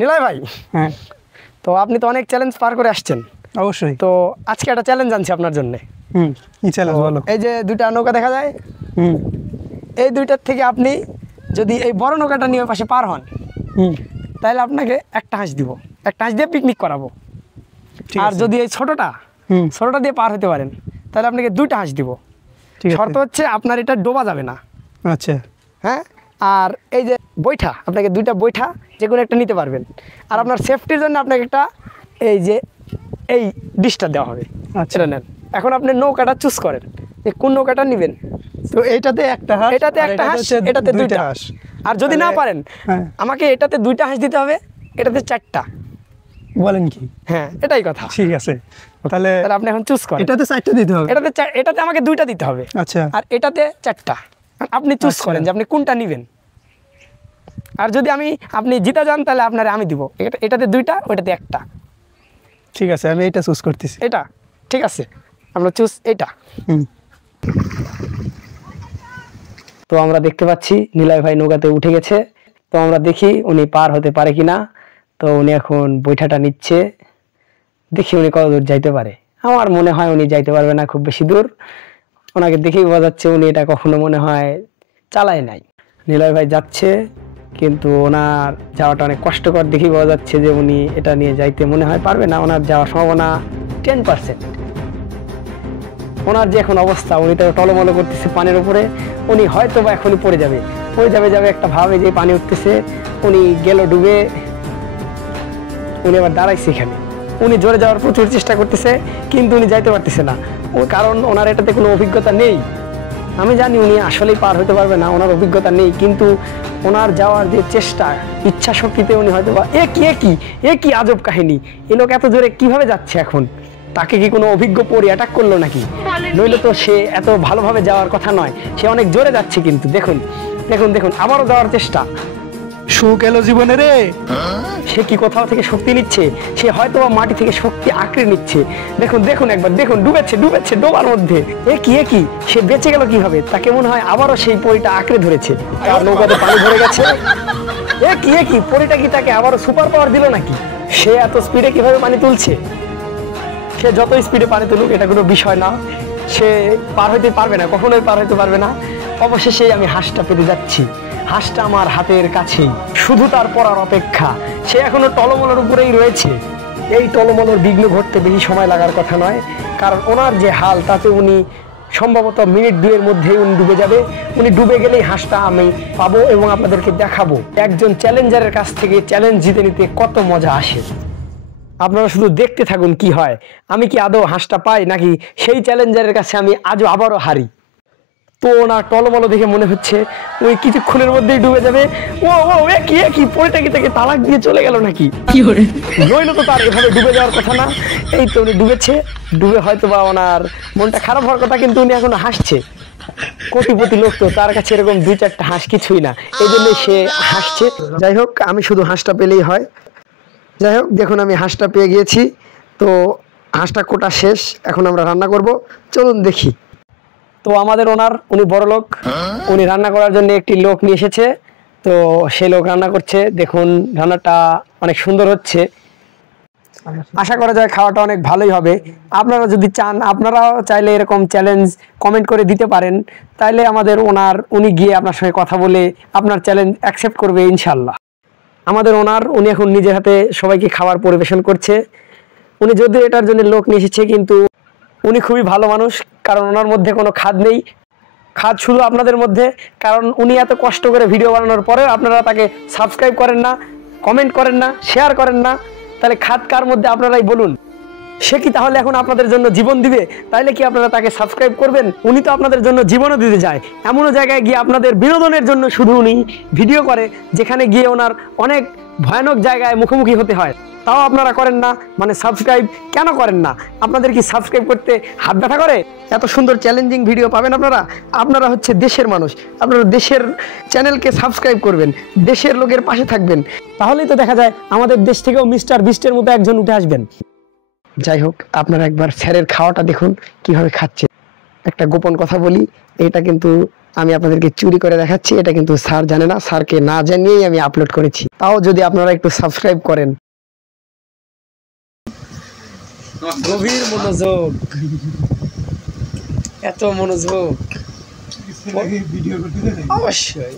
নিলয় ভাই, হ্যাঁ তো আপনি তো অনেক চ্যালেঞ্জ পার করে আসছেন, অবশ্যই। তো আজকে একটা চ্যালেঞ্জ আনছি আপনার জন্য। কি চ্যালেঞ্জ বলো? এই যে দুইটা নৌকা দেখা যায়, এই দুইটার থেকে আপনি যদি এই বড় নৌকাটা নিয়ে পাশে পার হন, তাহলে আপনাকে একটা হাঁস দিব, একটা হাঁস দিয়ে পিকনিক করাবো। আর যদি এই ছোটটা দিয়ে পার হতে পারেন, তাহলে আপনাকে দুইটা হাঁস দিব। শর্ত হচ্ছে আপনার এটা ডোবা যাবে না। আচ্ছা হ্যাঁ, আর এই যে বৈঠা, আপনাকে দুইটা বৈঠা যে কোনো একটা নিতে পারবেন। আর আপনার সেফটির জন্য আপনাকে একটা এই যে এই ডিশটা দেওয়া হবে। আচ্ছা নেন, এখন আপনি নৌকাটা চুজ করেন যে কোন নৌকাটা নেবেন। তো এইটাতে একটা হাঁস, এটাতে একটা হাঁস, এটাতে দুইটা হাঁস। আর যদি না পারেন, আমাকে এটাতে দুইটা হাঁস দিতে হবে, এটাতে চারটা। বলেন কি? হ্যাঁ, এটাই কথা। ঠিক আছে, তাহলে আপনি এখন চুজ করেন। এটাতে চারটা দিতে হবে? এটাতে আমাকে দুইটা দিতে হবে। আচ্ছা, আর এটাতে চারটা। আপনি চুজ করেন যে আপনি কোনটা নেবেন। আর যদি আপনি জিতে যান, তাহলে আপনারে আমি দিব। এটাতে দুইটা, ওইটাতে একটা। ঠিক আছে, আমি এটা চুজ করতেছি। এটা ঠিক আছে, আমরা চুজ এটা। তো আমরা দেখতে পাচ্ছি নিলয় ভাই নৌকাতে উঠে গেছে। তো আমরা দেখি উনি পার হতে পারে কিনা। তো উনি এখন বৈঠাটা নিচ্ছে, দেখি উনি কত দূর যাইতে পারে। আমার মনে হয় উনি যাইতে পারবে না খুব বেশি দূর। ওনাকে দেখেই বোঝা যাচ্ছে উনি এটা কখনো মনে হয় চালায় নাই। নিলয় ভাই যাচ্ছে, কিন্তু ওনার যাওয়াটা অনেক কষ্টকর। দেখেই বোঝা যাচ্ছে যে উনি এটা নিয়ে যাইতে মনে হয় পারবে না। ওনার যাওয়ার সম্ভাবনা 10%। ওনার যে এখন অবস্থা, উনি তো টলমলো করতেছে পানির উপরে। উনি হয়তো বা এখনই পড়ে যাবে, একটা ভাবে যে পানি উঠতেছে, উনি গেল ডুবে। উনি আবার দাঁড়াইছে এখানে। উনি জোরে যাওয়ার প্রচুর চেষ্টা করতেছে, কিন্তু উনি যাইতে পারতেছে না, কারণ ওনার এটাতে কোনো অভিজ্ঞতা নেই। আমি জানি উনি আসলেই পার হতে পারবে না, ওনার অভিজ্ঞতা নেই। কিন্তু ওনার যাওয়ার যে চেষ্টা, ইচ্ছা শক্তিতে উনি হয়তো বা এ কি আজব কাহিনী, এ লোক এত জোরে কিভাবে যাচ্ছে এখন? তাকে কি কোনো অভিজ্ঞ পরি অ্যাটাক করলো নাকি? নইলে তো সে এত ভালোভাবে যাওয়ার কথা নয়। সে অনেক জোরে যাচ্ছে, কিন্তু দেখুন দেখুন দেখুন, আবারও যাওয়ার চেষ্টা। সুখ এলো জীবনে রে। সে কি কোথাও থেকে শক্তি নিচ্ছে? সে হয়তো বা মাটি থেকে শক্তি আঁকড়ে নিচ্ছে। দেখুন দেখুন একবার দেখুন, ডুবেছে ডোবার মধ্যে। এ কি সে বেঁচে গেল কিভাবে? তাকে মনে হয় আবারও সেই পরিটা আঁকড়ে ধরেছে। তার নৌকাতে পানি ভরে গেছে। এ কি পরিটা কি তাকে আবারও সুপার পাওয়ার দিল নাকি? সে এত স্পিডে কিভাবে পানি তুলছে? সে যত স্পিডে পানি তুলুক, এটা কোনো বিষয় না। সে পার হইতে পারবে না, কখনোই পার হইতে পারবে না। অবশেষে আমি হাঁসটা পেতে যাচ্ছি। হাঁসটা আমার হাতের কাছেই, শুধু তার পড়ার অপেক্ষা। সে এখনো টলমলের উপরেই রয়েছে। এই টলমলের বিঘ্ন ঘটতে বেশি সময় লাগার কথা নয়, কারণ ওনার যে হাল, তাতে উনি সম্ভবত মিনিট 2-এর মধ্যেই উনি ডুবে যাবে। উনি ডুবে গেলেই হাঁসটা আমি পাবো এবং আপনাদেরকে দেখাবো একজন চ্যালেঞ্জারের কাছ থেকে চ্যালেঞ্জ জিতে নিতে কত মজা আসে। আপনারা শুধু দেখতে থাকুন কি হয়। আমি কি আদৌ হাঁসটা পাই, নাকি সেই চ্যালেঞ্জারের কাছে আমি আবারও হারি। তো ওনার টলমলো দেখে মনে হচ্ছে ওই কিছুক্ষণের মধ্যেই ডুবে যাবে। কি পরিটা কি তাকে তালাক দিয়ে চলে গেল নাকি? নইলে তো তার এভাবে ডুবে যাওয়ার কথা না। এই তো উনি ডুবেছে। ডুবে হয়তো বা ওনার মনটা খারাপ হওয়ার কথা, কিন্তু উনি এখন হাসছে। কোটিপতি লোক তো, তার কাছে এরকম 2-4টা হাঁস কিছুই না, এই জন্যই সে হাসছে। যাই হোক, আমি শুধু হাঁসটা পেলেই হয়। যাই হোক, দেখুন আমি হাঁসটা পেয়ে গিয়েছি। তো হাঁসটা কোটা শেষ, এখন আমরা রান্না করব। চলুন দেখি। তো আমাদের উনি বড় লোক, উনি রান্না করার জন্য একটি লোক নিয়ে এসেছে। তো সে লোক রান্না করছে। দেখুন রান্নাটা অনেক সুন্দর হচ্ছে। আশা করা যায় খাওয়াটা অনেক ভালোই হবে। আপনারা যদি চান, আপনারাও চাইলে এরকম চ্যালেঞ্জ কমেন্ট করে দিতে পারেন। তাইলে উনি গিয়ে আপনার সঙ্গে কথা বলে আপনার চ্যালেঞ্জ অ্যাকসেপ্ট করবে ইনশাল্লাহ। আমাদের উনি এখন নিজের হাতে সবাইকে খাবার পরিবেশন করছে। উনি যদিও এটার জন্য লোক নিয়ে এসেছে, কিন্তু উনি খুবই ভালো মানুষ, কারণ ওনার মধ্যে কোনো খাদ নেই। খাদ শুধু আপনাদের মধ্যে, কারণ উনি এত কষ্ট করে ভিডিও বানানোর পরে আপনারা তাকে সাবস্ক্রাইব করেন না, কমেন্ট করেন না, শেয়ার করেন না। তাহলে খাদ কার মধ্যে আপনারাই বলুন। সে কি তাহলে এখন আপনাদের জন্য জীবন দিবে? তাইলে কি আপনারা তাকে সাবস্ক্রাইব করবেন? উনি তো আপনাদের জন্য জীবনও দিতে যায়। এমনও জায়গায় গিয়ে আপনাদের বিনোদনের জন্য শুধু উনি ভিডিও করে, যেখানে গিয়ে ওনার অনেক ভয়ানক জায়গায় মুখোমুখি হতে হয়। তাও আপনারা করেন না, মানে সাবস্ক্রাইব কেন করেন না? আপনাদের কি সাবস্ক্রাইব করতে হাত ব্যথা করে? এত সুন্দর চ্যালেঞ্জিং ভিডিও পাবেন আপনারা হচ্ছে দেশের মানুষ। আপনারা দেশের চ্যানেলকে সাবস্ক্রাইব করবেন, দেশের লোকের পাশে থাকবেন। তাহলেই তো দেখা যায় আমাদের দেশ থেকেও মিস্টার বিস্টের মতো একজন উঠে আসবেন। যাই হোক, আপনারা একবার স্যারের খাওয়াটা দেখুন কিভাবে খাচ্ছে। একটা গোপন কথা বলি, এটা কিন্তু আমি আপনাদেরকে চুরি করে দেখাচ্ছি, এটা কিন্তু স্যার জানে না, স্যারকে না জানিয়েই আমি আপলোড করেছি। তাও যদি আপনারা একটু সাবস্ক্রাইব করেন। গভীর মনোযোগ, এত মনোযোগ অবশ্যই।